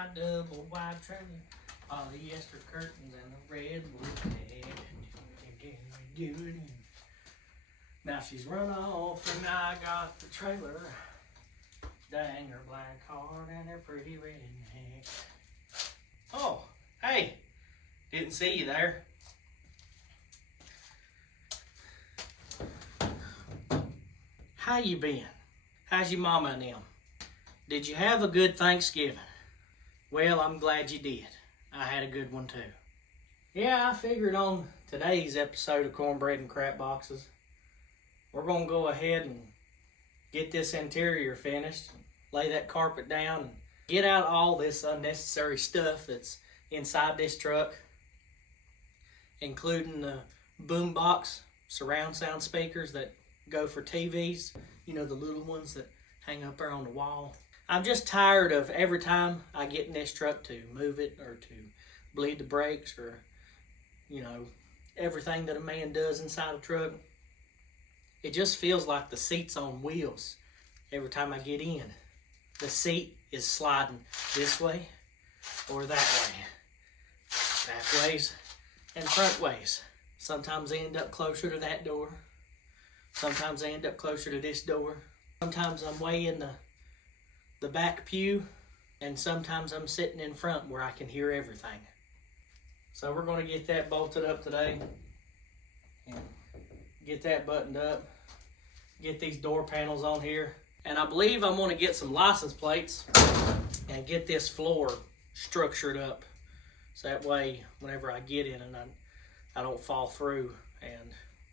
my double wide trailer, polyester curtains and a redwood bed. Now she's run off and I got the trailer. Dang her black card and her pretty redneck. Oh, hey, didn't see you there. How you been? How's your mama and them? Did you have a good Thanksgiving? Well, I'm glad you did. I had a good one too. Yeah, I figured on today's episode of Cornbread and Crap Boxes, we're gonna go ahead and get this interior finished, lay that carpet down, and get out all this unnecessary stuff that's inside this truck, including the boombox surround sound speakers that go for TVs, you know, the little ones that hang up there on the wall. I'm just tired of every time I get in this truck to move it or to bleed the brakes or, you know, everything that a man does inside a truck. It just feels like the seat's on wheels every time I get in. The seat is sliding this way or that way, back ways and front ways. Sometimes I end up closer to that door. Sometimes I end up closer to this door. Sometimes I'm way in the back pew, and sometimes I'm sitting in front where I can hear everything. So we're going to get that bolted up today and get that buttoned up, get these door panels on here. And I believe I'm going to get some license plates and get this floor structured up. So that way, whenever I get in and I don't fall through and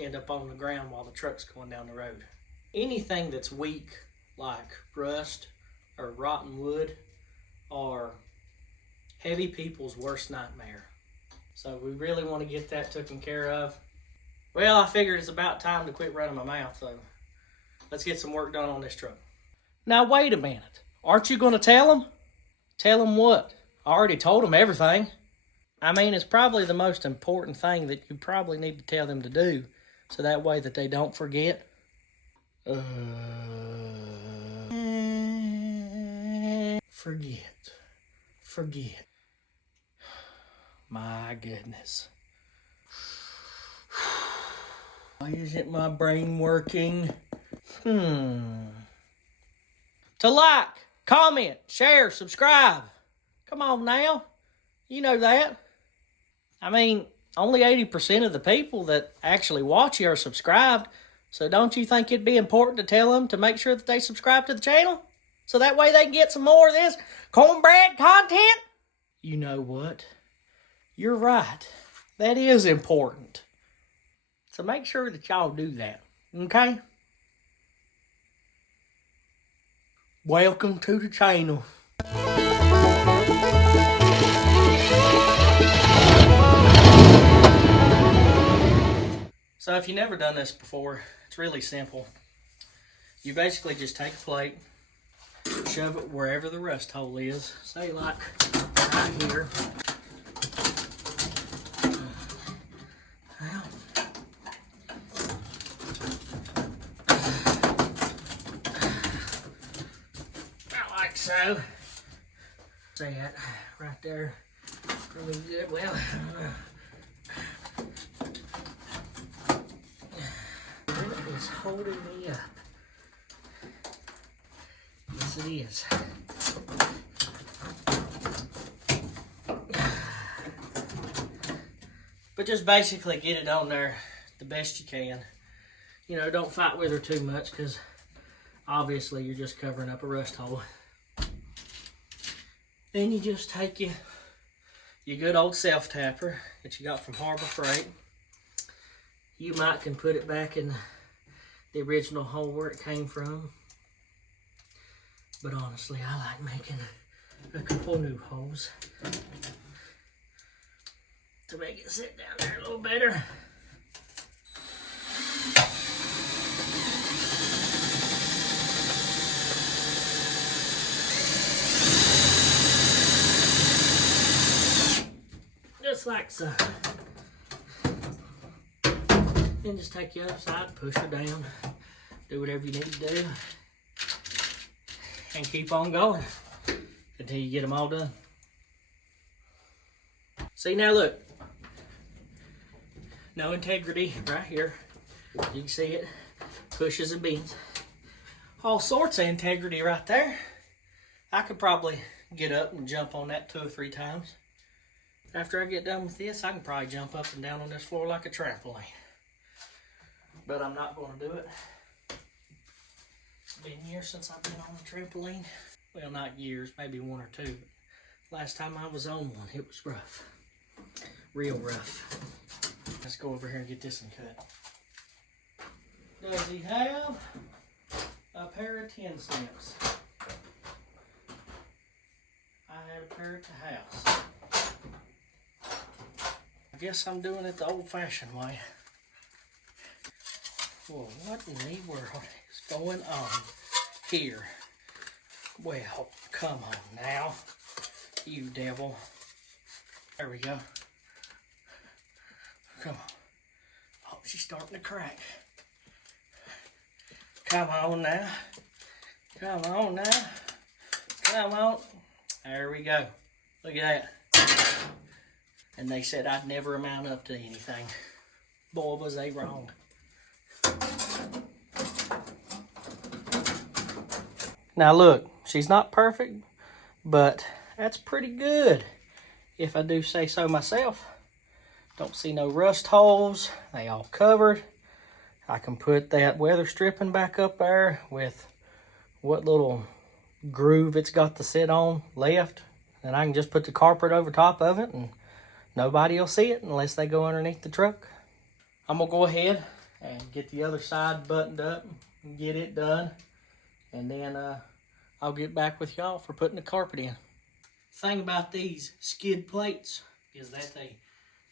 end up on the ground while the truck's going down the road. Anything that's weak, like rust or rotten wood, are heavy people's worst nightmare. So we really want to get that taken care of. Well, I figured it's about time to quit running my mouth, so let's get some work done on this truck. Now wait a minute. Aren't you going to tell them? Tell them what? I already told them everything. I mean, it's probably the most important thing that you probably need to tell them to do, so that way that they don't forget. Forget. My goodness. Why isn't my brain working? To like, comment, share, subscribe. Come on now. You know that. I mean, only 80% of the people that actually watch you are subscribed. So don't you think it'd be important to tell them to make sure that they subscribe to the channel? So that way they can get some more of this cornbread content? You know what? You're right. That is important. So make sure that y'all do that. Okay? Welcome to the channel. So if you've never done this before, it's really simple. You basically just take a plate, shove it wherever the rust hole is. Say like right here. Well, about like so. Say that right there. Really good. Well, is holding me up. Yes, it is. But just basically get it on there the best you can. You know, don't fight with her too much because obviously you're just covering up a rust hole. Then you just take your good old self-tapper that you got from Harbor Freight. You might can put it back in the original hole where it came from. But honestly, I like making a couple new holes to make it sit down there a little better. Just like so. Then just take the other side, push her down, do whatever you need to do, and keep on going until you get them all done. See now, look. No integrity right here. You can see it. Pushes and bends. All sorts of integrity right there. I could probably get up and jump on that 2 or 3 times. After I get done with this, I can probably jump up and down on this floor like a trampoline. But I'm not going to do it. It's been years since I've been on a trampoline. Well, not years, maybe 1 or 2. Last time I was on one, it was rough. Real rough. Let's go over here and get this one cut. Does he have a pair of 10 cents? I had a pair at the house. I guess I'm doing it the old-fashioned way. Well, what in the world is going on here? Well, come on now, you devil. There we go. Come on. Oh, she's starting to crack. Come on now. Come on now. Come on. There we go. Look at that. And they said I'd never amount up to anything. Boy, was they wrong. Now look, she's not perfect, but that's pretty good, if I do say so myself. Don't see no rust holes. They all covered. I can put that weather stripping back up there with what little groove it's got to sit on left. And I can just put the carpet over top of it and nobody will see it unless they go underneath the truck. I'm gonna go ahead and get the other side buttoned up and get it done. And then I'll get back with y'all for putting the carpet in. Thing about these skid plates is that they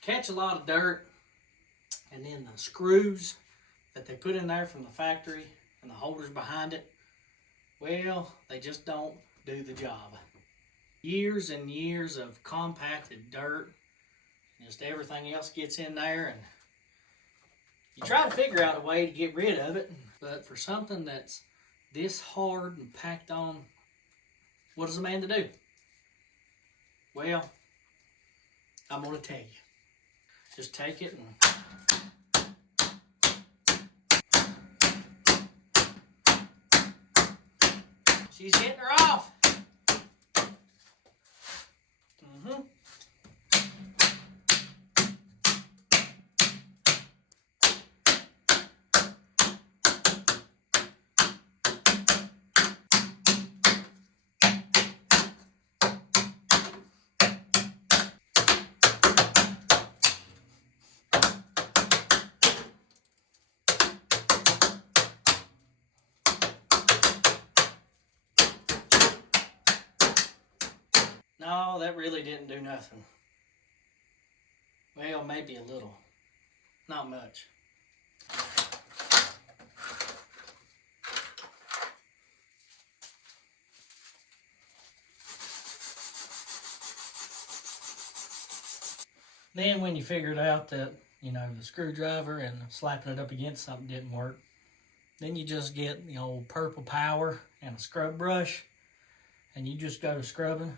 catch a lot of dirt, and then the screws that they put in there from the factory and the holders behind it, well, they just don't do the job. Years and years of compacted dirt, just everything else gets in there, and you try to figure out a way to get rid of it, but for something that's this hard and packed on, what is a man to do? Well, I'm going to tell you. Just take it and she's getting her off. No, that really didn't do nothing. Well, maybe a little. Not much. Then when you figured out that, you know, the screwdriver and slapping it up against something didn't work, then you just get the old purple power and a scrub brush, and you just go to scrubbing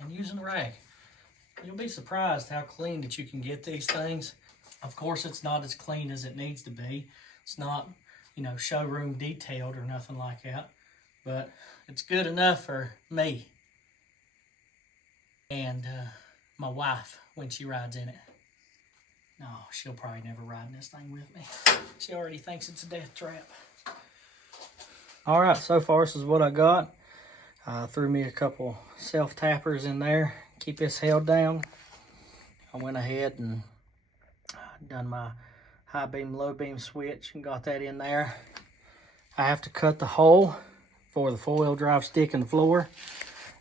and using a rag. You'll be surprised how clean that you can get these things. Of course, it's not as clean as it needs to be. It's not, you know, showroom detailed or nothing like that, but it's good enough for me and my wife when she rides in it. No, she'll probably never ride in this thing with me. She already thinks it's a death trap. All right, so far this is what I got. Threw me a couple self-tappers in there, keep this held down. I went ahead and done my high beam, low beam switch and got that in there. I have to cut the hole for the 4-wheel drive stick in the floor.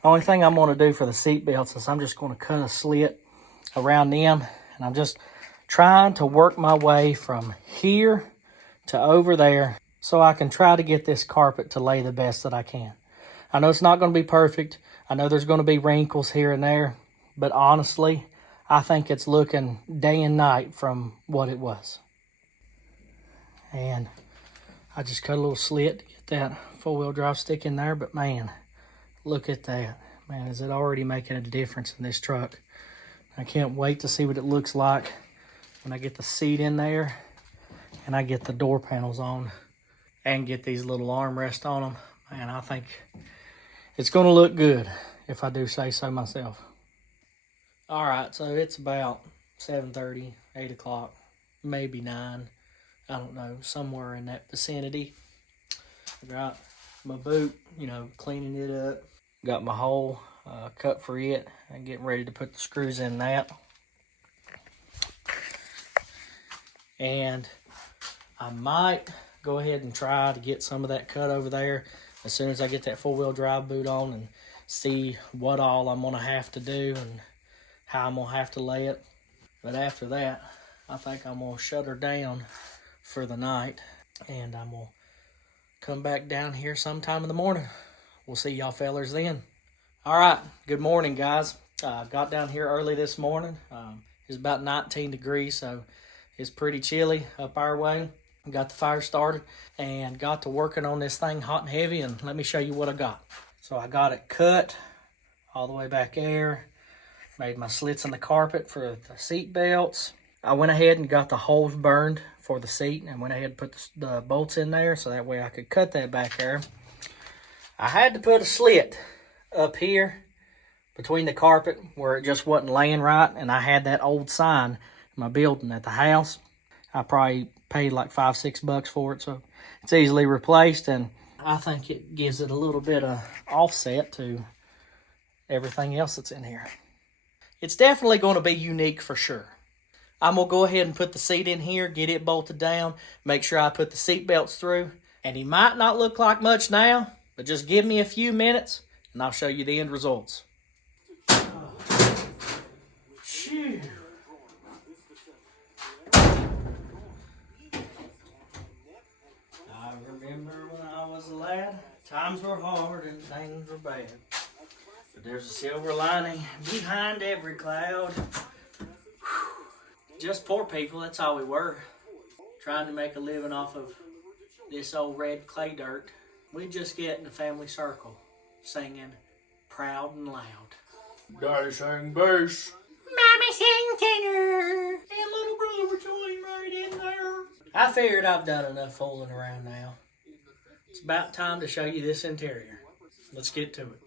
The only thing I'm going to do for the seat belts is I'm just going to cut a slit around them, and I'm just trying to work my way from here to over there so I can try to get this carpet to lay the best that I can. I know it's not going to be perfect. I know there's going to be wrinkles here and there, but honestly, I think it's looking day and night from what it was. And I just cut a little slit to get that 4-wheel drive stick in there, but man, look at that. Man, is it already making a difference in this truck. I can't wait to see what it looks like when I get the seat in there and I get the door panels on and get these little armrests on them. Man, I think it's going to look good, if I do say so myself. All right, so it's about 7:30, 8 o'clock, maybe 9. I don't know, somewhere in that vicinity. I got my boot, cleaning it up. Got my hole cut for it and getting ready to put the screws in that. And I might go ahead and try to get some of that cut over there as soon as I get that four-wheel drive boot on and see what all I'm going to have to do and how I'm going to have to lay it. But after that, I think I'm going to shut her down for the night, and I'm going to come back down here sometime in the morning. We'll see y'all fellers then. All right, good morning, guys. Got down here early this morning. It's about 19 degrees, so it's pretty chilly up our way. Got the fire started and got to working on this thing hot and heavy, and let me show you what I got. So I got it cut all the way back there. Made my slits in the carpet for the seat belts. I went ahead and got the holes burned for the seat and went ahead and put the bolts in there so that way I could cut that back there. I had to put a slit up here between the carpet where it just wasn't laying right, and I had that old sign in my building at the house. I probably paid like $5-6 for it, so it's easily replaced, and I think it gives it a little bit of offset to everything else that's in here. It's definitely going to be unique for sure. I'm going to go ahead and put the seat in here, get it bolted down, make sure I put the seat belts through. And he might not look like much now, but just give me a few minutes and I'll show you the end results. Phew. I remember when I was a lad, times were hard and things were bad. But there's a silver lining behind every cloud. Just poor people, that's all we were. Trying to make a living off of this old red clay dirt. We just get in a family circle, singing proud and loud. Daddy sang bass. Mommy sang tenor. And little brother would join right in there. I figured I've done enough fooling around now. It's about time to show you this interior. Let's get to it.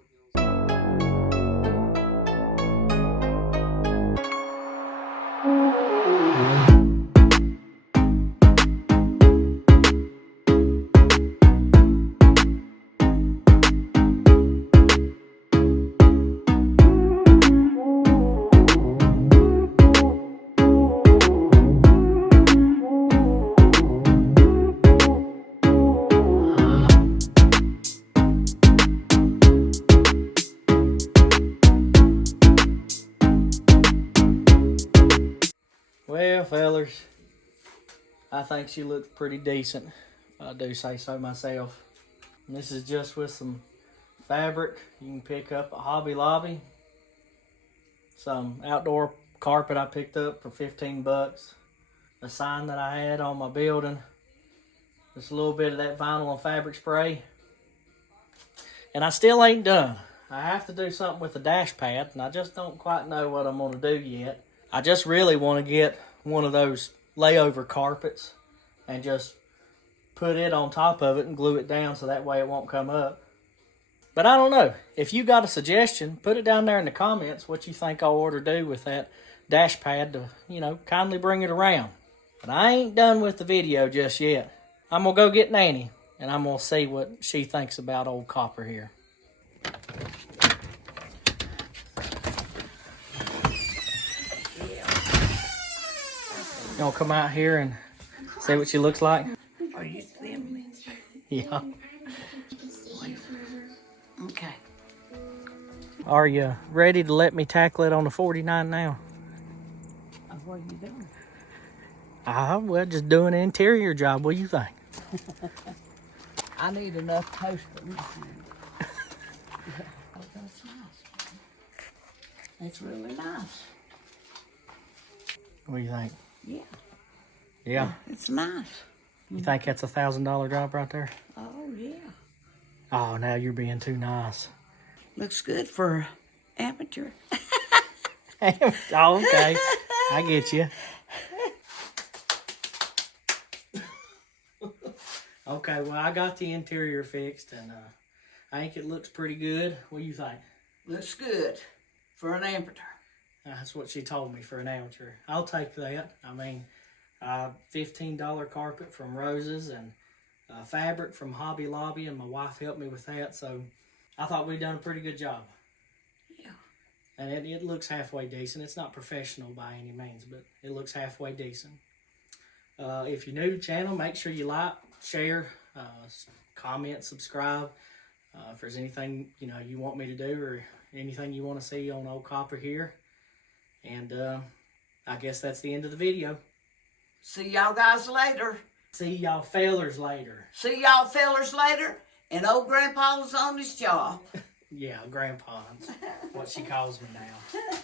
Well, fellers, I think she looks pretty decent, if I do say so myself. And this is just with some fabric you can pick up at Hobby Lobby. Some outdoor carpet I picked up for $15. A sign that I had on my building. Just a little bit of that vinyl and fabric spray. And I still ain't done. I have to do something with the dash pad, and I just don't quite know what I'm going to do yet. I just really want to get one of those layover carpets and just put it on top of it and glue it down so that way it won't come up. But I don't know. If you got a suggestion, put it down there in the comments what you think I ought to do with that dash pad to, kindly bring it around. But I ain't done with the video just yet. I'm going to go get Nanny and I'm going to see what she thinks about old Copper here. You want to come out here and see what she looks like? Are you filming? Yeah. Okay. Are you ready to let me tackle it on the 49 now? What are you doing? Well, just doing an interior job. What do you think? I need enough toast for this year. Oh, that's nice. That's really nice. What do you think? Yeah. Yeah. It's nice. You think that's $1,000 job right there? Oh, yeah. Oh, now you're being too nice. Looks good for amateur. Oh, okay. I get you. Okay, well, I got the interior fixed, and I think it looks pretty good. What do you think? Looks good for an amateur. That's what she told me, for an amateur. I'll take that. I mean, $15 carpet from Roses and fabric from Hobby Lobby, and my wife helped me with that, so I thought we'd done a pretty good job. Yeah. And it looks halfway decent. It's not professional by any means, but it looks halfway decent. If you're new to the channel, make sure you like, share, comment, subscribe. If there's anything you want me to do, or anything you want to see on Old Copper here. And I guess that's the end of the video. See y'all guys later. See y'all fellers later. See y'all fellers later. And old Grandpa's on his job. Yeah, Grandpa's what she calls me now.